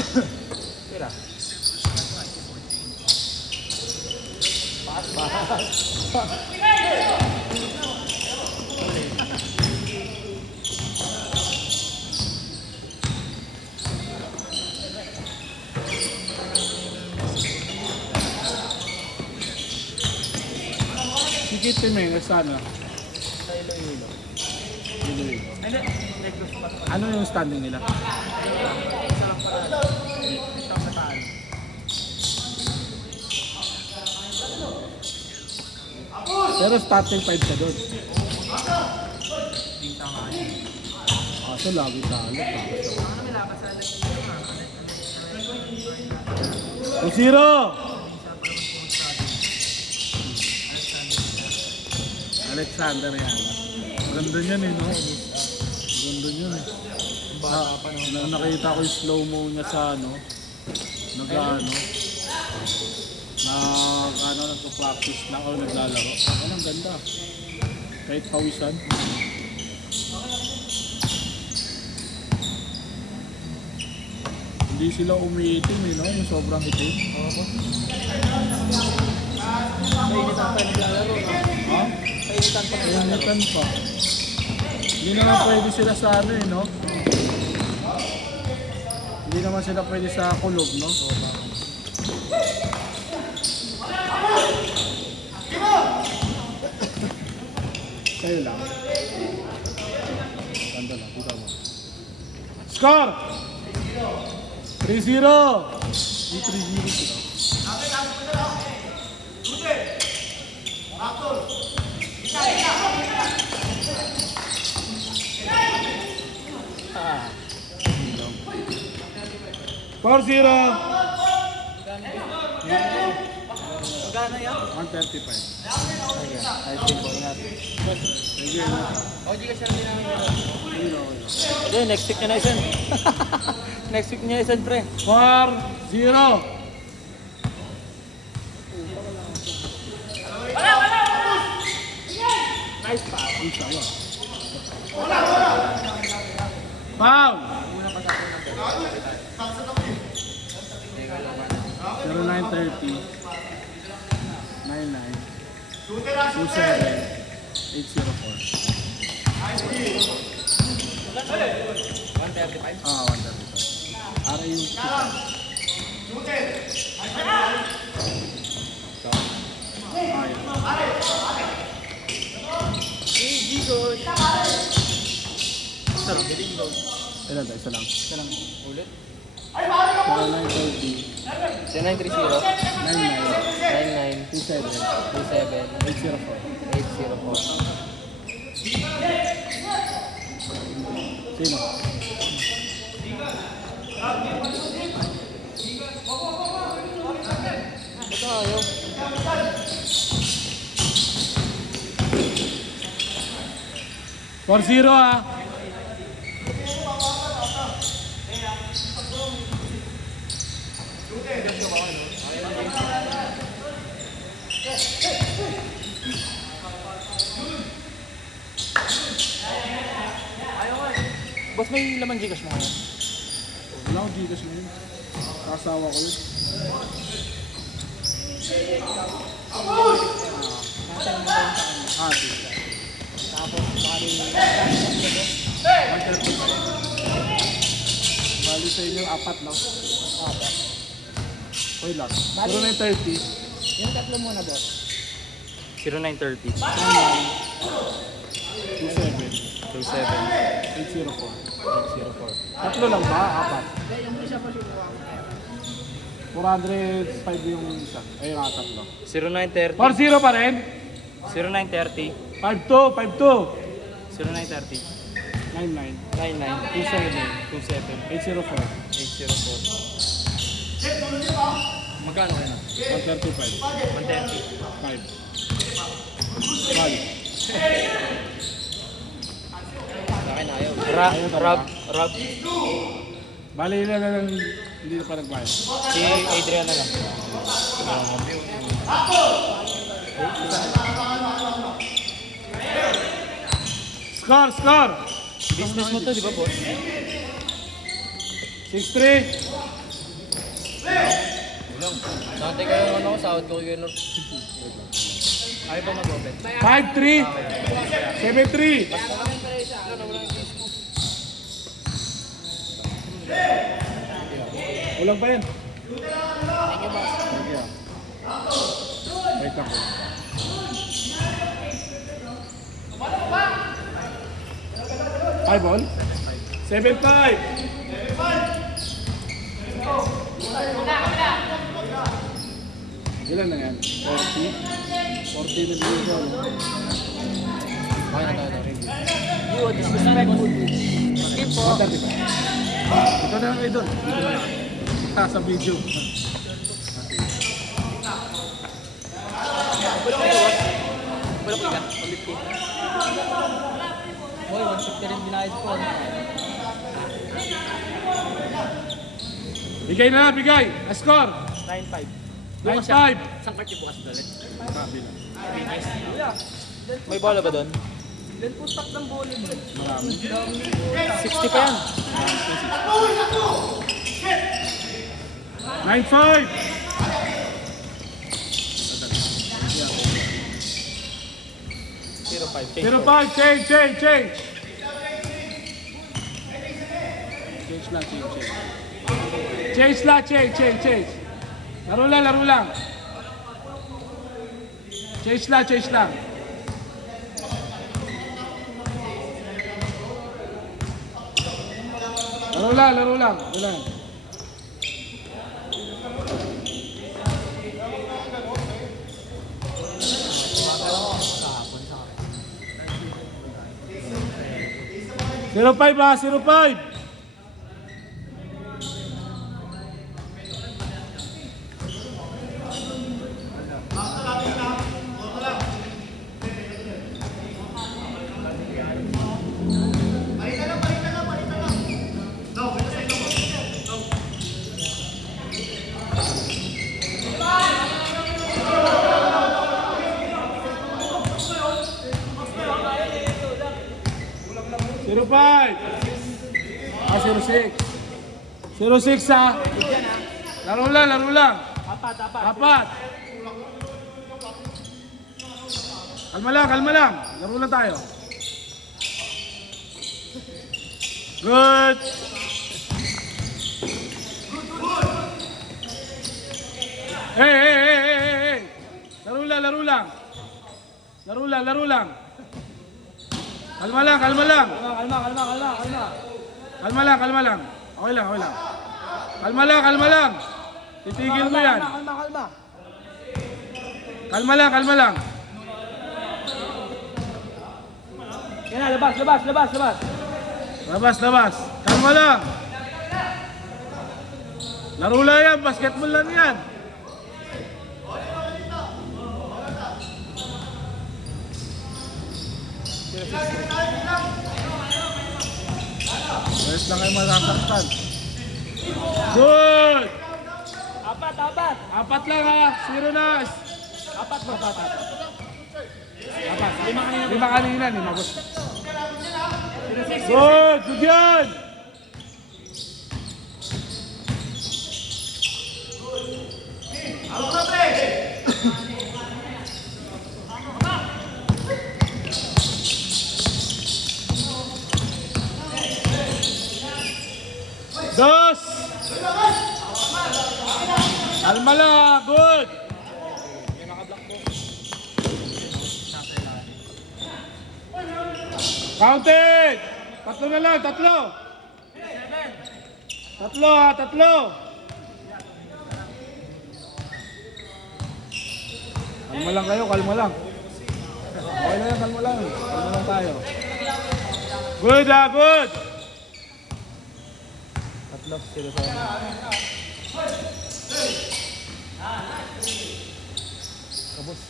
Tira. Sikit Timengas sana. Sa Iloilo. Iloilo. Hindi, Negros pa. Ano yung standing nila? Isa lang pala. Isang kataan. Pero starting 5 siya doon. Dito nga yun. Kaso lagi talo. Ano may lakas sa O zero! Alexander yan. Ganda niyan eh, no? Ganda niyan eh. bata pa no. Nakita ko yung slow-mo niya sa ano. Nag-ano. Nagpo-practice lang o naglalaro. Ang ganda. Kahit pawisan. Hindi sila umiitim eh, no? Yung sobrang itim. Painitan pa naglalaro no. Ha? Painitan pa naglalaro. Painitan pa. Hindi naman pwede sila sa ano eh, no? Hindi naman sila pwede sa kulob, no? Sa'yo lang. Ganda lang, kita mo. Score! 3-0! May 3-0 sila. Ah. 4-0! Magkano yan? 135. Ayan. Ay, simple nga. Sige na. O, di ka siya rin namin. Sige. Hindi, next week niya na isan. Next week niya isan, pre. 4-0! Nice pa. Inshallah. Foul! 0930 99 27 804. 135. Ah, 135. Ara yung Gigosh. Sarap, biling gold. ilan tayo? Isa lang. Isa lang. Ulit. 0930 0930 99 99 27 27 804. 804. Sino? Ito ayaw. For 0 ah. Boss, may laman Gcash mo ngayon? Wala akong Gcash ngayon. Kasawa ko yun. Nasaan mo lang sa kanya? Ah, sige. Tapos, bali, 135. Bali sa inyo, 4 no? Okay lang. Bali- 0930 yung tatlo muna, boss. 0930 27 27 804. 804. Tatlo lang ba? 4. Yung isa pa siya. 405 yung isa. Ay, tatlo. 0930 4-0 pa rin? 0930 5-2, 5-2. 0930 99 99 27 27 804. 804. Magkano kayo na? 135 130. 5 Sa akin ayaw. Rab. Bali na lang hindi na pa nagbayad. Si Adrian na lang. Score! Business mo to, di ba, boss? 6-3 Dati kayo naman ako, sahod ko kayo. Ayaw ba mag-open? 5-3. 7-3. Ulang pa yan. Thank you, boss. Wait ako. Five ball? 7-5. Ilan na yan? 40? 40 na dito. Okay na tayo. You are disrespectful. Skip po. Ito na ang idol. Sa video. Wala ko ikat. Ulit ko. Boy, 150 rin binayad ko. Bigay na, bigay. A score. 9-5. 9-5. Isang kart yung bukas dalit. May bola ba doon? Ilan po stock ng bola mo? Marami. 60 pa yan. 9-5. 0-5. 0-5. Change. Change lang, change. Change lang, change. Laro lang. Change lang. Laro lang. Wala. Zero 5 ba? 0-5. Zero 5. 06. 06 ha. Laro lang. Apat. Kalma lang. Laro lang tayo. Good. Hey. Laro lang. Kalma lang. Kalma. Kalma lang. Okay lang. Kalma lang. Titigil mo yan. Kalma. Kalma lang. Yan na, labas. Labas. Kalma lang. Laro lang yan. Basketball lang yan. Pwes lang kayo masasaktan. Good! Apat lang ha. 0 na. Apat. Lima kanina. Good! Good yan! Dos! Almala! Good! Counted! Tatlo na lang, tatlo! Tatlo! Kalma lang kayo, kalma lang. Okay na yan, kalma lang. Kalma lang tayo. Good good! Tatlo, 0-7. Kabos.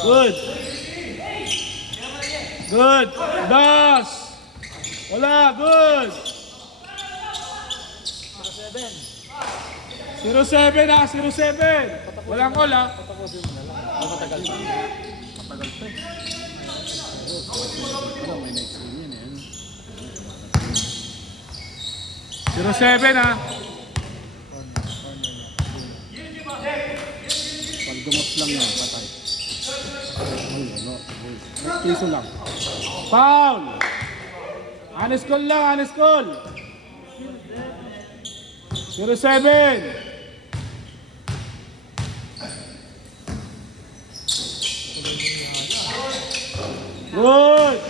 Good! Good! Das! Wala! Good! 0-7 ha! 0-7! Walang call ha! Matagal pa. Tagal pa eh. Wala, may next game yun eh. 0-7 ha. Pagdumos lang yan, patay. Ay, ano. Next piso lang. Foul! Honest call lang, honest call. 0-7. Good!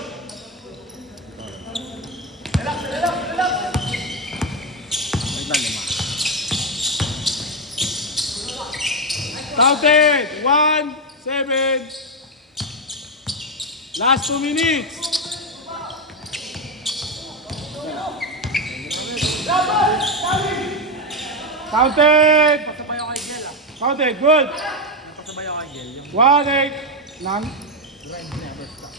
Counted! 1-7. Last 2 minutes. Counted! Pasabay ako kay Gel ah. Counted, good. Pasabay ako kay Gel. Yung 1-8. Nang. grind never stop.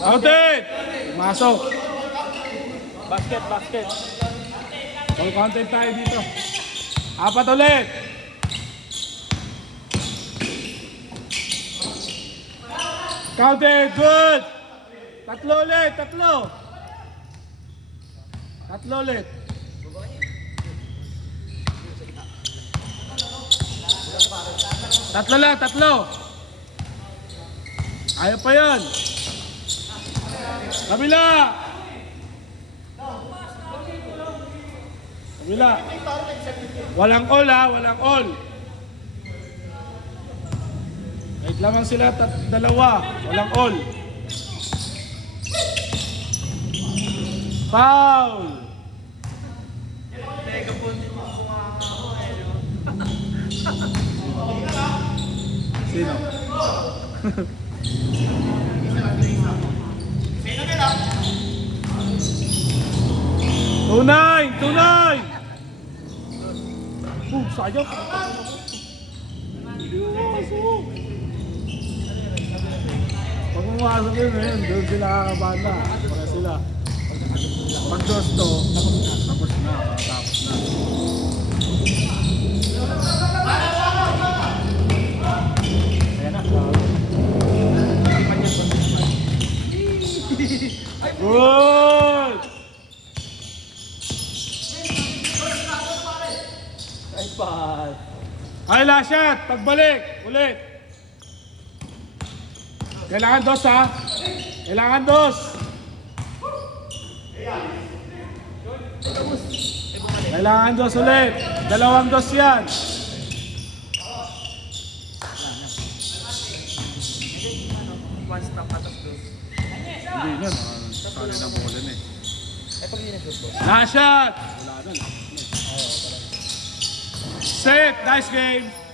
Counted! Masok. Basket, basket. All content tayo dito. Apat ulit. Counted, good. Tatlo ulit, tatlo. Tatlo ulit. Tatlo lang, tatlo. Ayaw pa yan. Kabila. Kabila. Walang all ha, walang all. Kahit lamang sila dalawa, walang all. Foul. Sino? 2-9! 2-9! Sayang! Hindi mo makasok! Pag pumasok yun, doon sila kakabahan na. Para sila. Pag gusto, tapos na. Tapos na. Ayan na. Good! Ay, pa. Ay, last shot! Pagbalik! Ulit! Kailangan dos ha! Kailangan dos! Kailangan dos ulit! Dalawang dos yan! One stop atas dos. Hindi na, nakasali na bola na eh. Eh, pag yun boss. Last shot! Wala na. Set! Nice game!